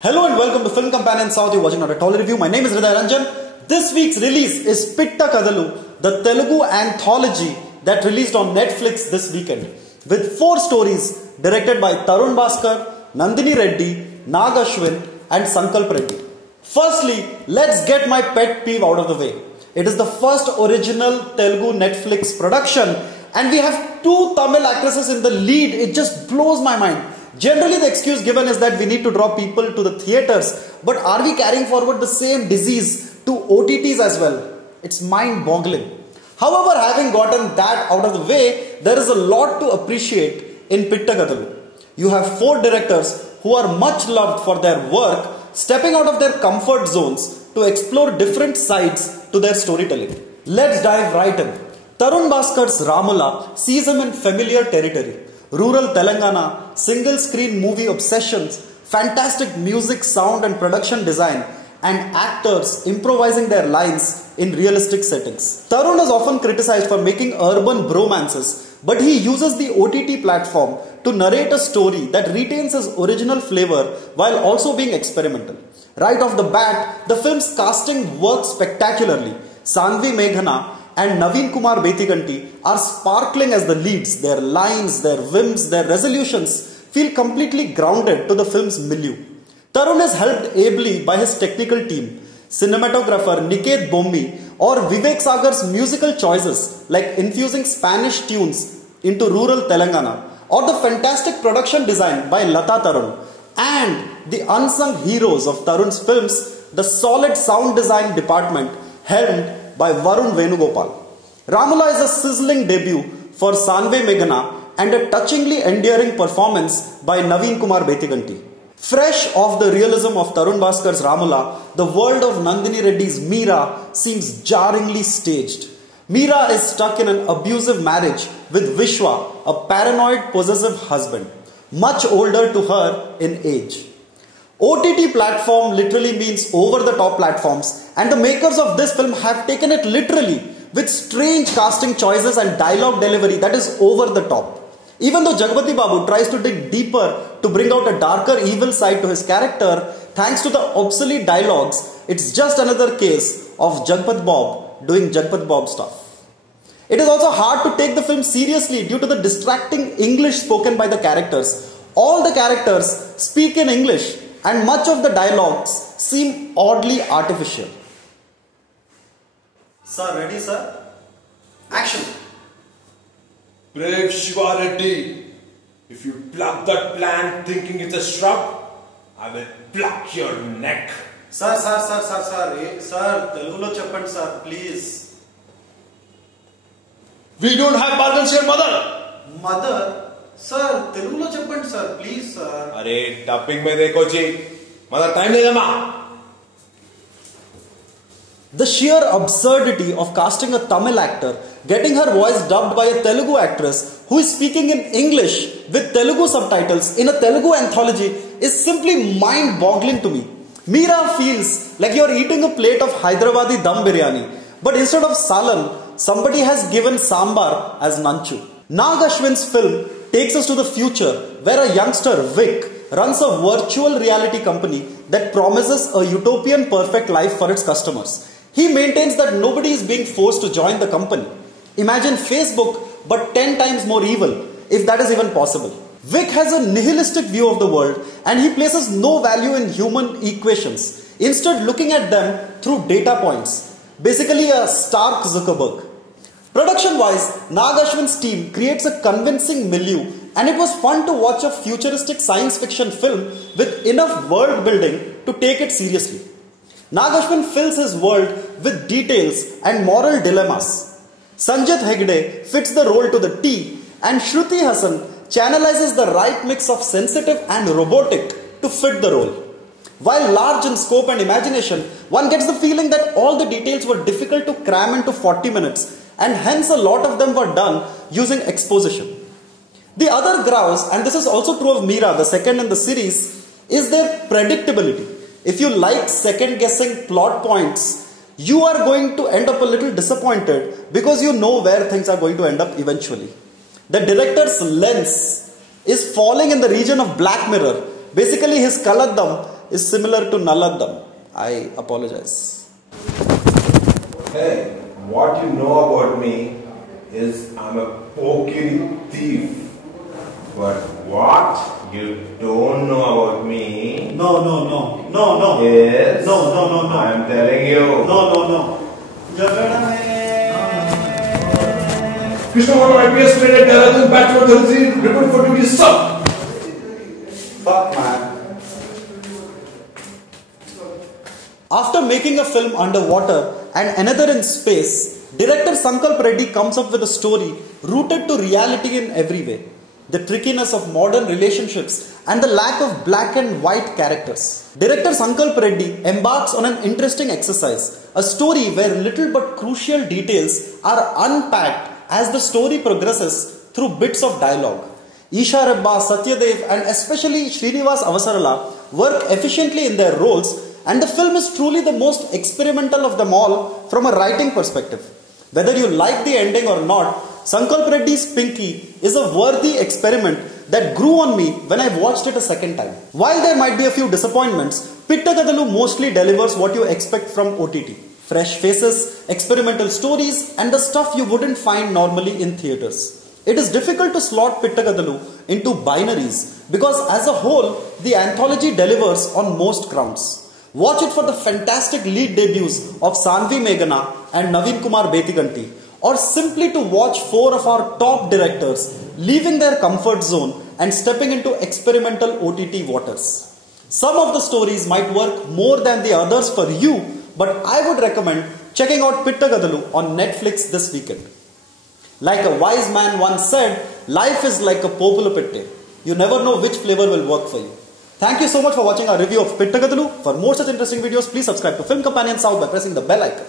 Hello and welcome to Film Companion South. You're watching a Tall Review. My name is Hriday Ranjan. This week's release is Pitta Kadalu, the Telugu anthology that released on Netflix this weekend, with 4 stories directed by Tarun Bhaskar, Nandini Reddy, Nag Ashwin and Sankalp Reddy. Firstly, let's get my pet peeve out of the way. It is the first original Telugu Netflix production and we have 2 Tamil actresses in the lead. It just blows my mind. Generally, the excuse given is that we need to draw people to the theatres, but are we carrying forward the same disease to OTTs as well? It's mind-boggling. However, having gotten that out of the way, there is a lot to appreciate in Pitta Kadalu. You have 4 directors who are much loved for their work, stepping out of their comfort zones to explore different sides to their storytelling. Let's dive right in. Tarun Bhaskar's Ramula sees him in familiar territory. Rural Telangana, single screen movie obsessions, fantastic music, sound and production design, and actors improvising their lines in realistic settings. Tarun is often criticized for making urban bromances, but he uses the OTT platform to narrate a story that retains his original flavor while also being experimental. Right off the bat, the film's casting works spectacularly. Sanvi Meghana and Naveen Kumar Bethiganti are sparkling as the leads. Their lines, their whims, their resolutions feel completely grounded to the film's milieu. Tarun is helped ably by his technical team, cinematographer Niket Bommi or Vivek Sagar's musical choices like infusing Spanish tunes into rural Telangana, or the fantastic production design by Lata Tarun, and the unsung heroes of Tarun's films, the solid sound design department helmed by Varun Venugopal. Ramula is a sizzling debut for Sanve Meghana and a touchingly endearing performance by Naveen Kumar Bethiganti. Fresh off the realism of Tarun Bhaskar's Ramula, the world of Nandini Reddy's Meera seems jarringly staged. Meera is stuck in an abusive marriage with Vishwa, a paranoid possessive husband, much older to her in age. OTT platform literally means over-the-top platforms, and the makers of this film have taken it literally with strange casting choices and dialogue delivery that is over the top. Even though Jagpati Babu tries to dig deeper to bring out a darker evil side to his character, thanks to the obsolete dialogues, it's just another case of Jagpat Bob doing Jagpat Bob stuff. It is also hard to take the film seriously due to the distracting English spoken by the characters. All the characters speak in English, and much of the dialogues seem oddly artificial. Sir, ready, sir? Action! Brave Shiva Reddy, if you pluck that plant thinking it's a shrub, I will pluck your neck. Sir, Telugulo cheppandi, sir, please. We don't have bargains here, mother. Mother? Sir, Telugulo cheppandi, sir, please, sir. अरे dubbing में देखो जी, mother time नहीं देगा. The sheer absurdity of casting a Tamil actor, getting her voice dubbed by a Telugu actress who is speaking in English with Telugu subtitles in a Telugu anthology is simply mind-boggling to me. Meera feels like you're eating a plate of Hyderabadi dum biryani, but instead of salan, somebody has given sambar as nanchu. Nag Ashwin's film takes us to the future where a youngster, Vic, runs a virtual reality company that promises a utopian perfect life for its customers. He maintains that nobody is being forced to join the company. Imagine Facebook but 10 times more evil, if that is even possible. Vic has a nihilistic view of the world and he places no value in human equations, instead looking at them through data points. Basically a stark Zuckerberg. Production-wise, Nag Ashwin's team creates a convincing milieu, and it was fun to watch a futuristic science fiction film with enough world building to take it seriously. Nag Ashwin fills his world with details and moral dilemmas. Sanjit Hegde fits the role to the T, and Shruti Hassan channelizes the right mix of sensitive and robotic to fit the role. While large in scope and imagination, one gets the feeling that all the details were difficult to cram into 40 minutes, and hence a lot of them were done using exposition. The other grouse, and this is also true of Meera, the second in the series, is their predictability. If you like second-guessing plot points, you are going to end up a little disappointed because you know where things are going to end up eventually. The director's lens is falling in the region of Black Mirror. Basically, his Kaladdam is similar to Naladam. I apologize. Hey, what you know about me is I'm a pokey thief. But what you don't know about me... No. Yes. No. I'm telling you. No. Krishna Mohan IPS trained at Dehradun, batch 133, report for duty, sir. Fuck, man. After making a film underwater and another in space, director Sankalp Reddy comes up with a story rooted to reality in every way. The trickiness of modern relationships and the lack of black and white characters. Director Sankalp Reddy embarks on an interesting exercise, a story where little but crucial details are unpacked as the story progresses through bits of dialogue. Isha Rebba, Satyadev and especially Srinivas Avasarala work efficiently in their roles, and the film is truly the most experimental of them all from a writing perspective. Whether you like the ending or not, Sankalp Reddy's Pinky is a worthy experiment that grew on me when I watched it a second time. While there might be a few disappointments, Pitta Kadalu mostly delivers what you expect from OTT. Fresh faces, experimental stories, and the stuff you wouldn't find normally in theatres. It is difficult to slot Pitta Kadalu into binaries because as a whole, the anthology delivers on most counts. Watch it for the fantastic lead debuts of Sanvi Meghana and Naveen Kumar Betiganti, or simply to watch four of our top directors leaving their comfort zone and stepping into experimental OTT waters. Some of the stories might work more than the others for you, but I would recommend checking out Pitta Kadalu on Netflix this weekend. Like a wise man once said, life is like a populu pitte. You never know which flavor will work for you. Thank you so much for watching our review of Pitta Kadalu. For more such interesting videos, please subscribe to Film Companion South by pressing the bell icon.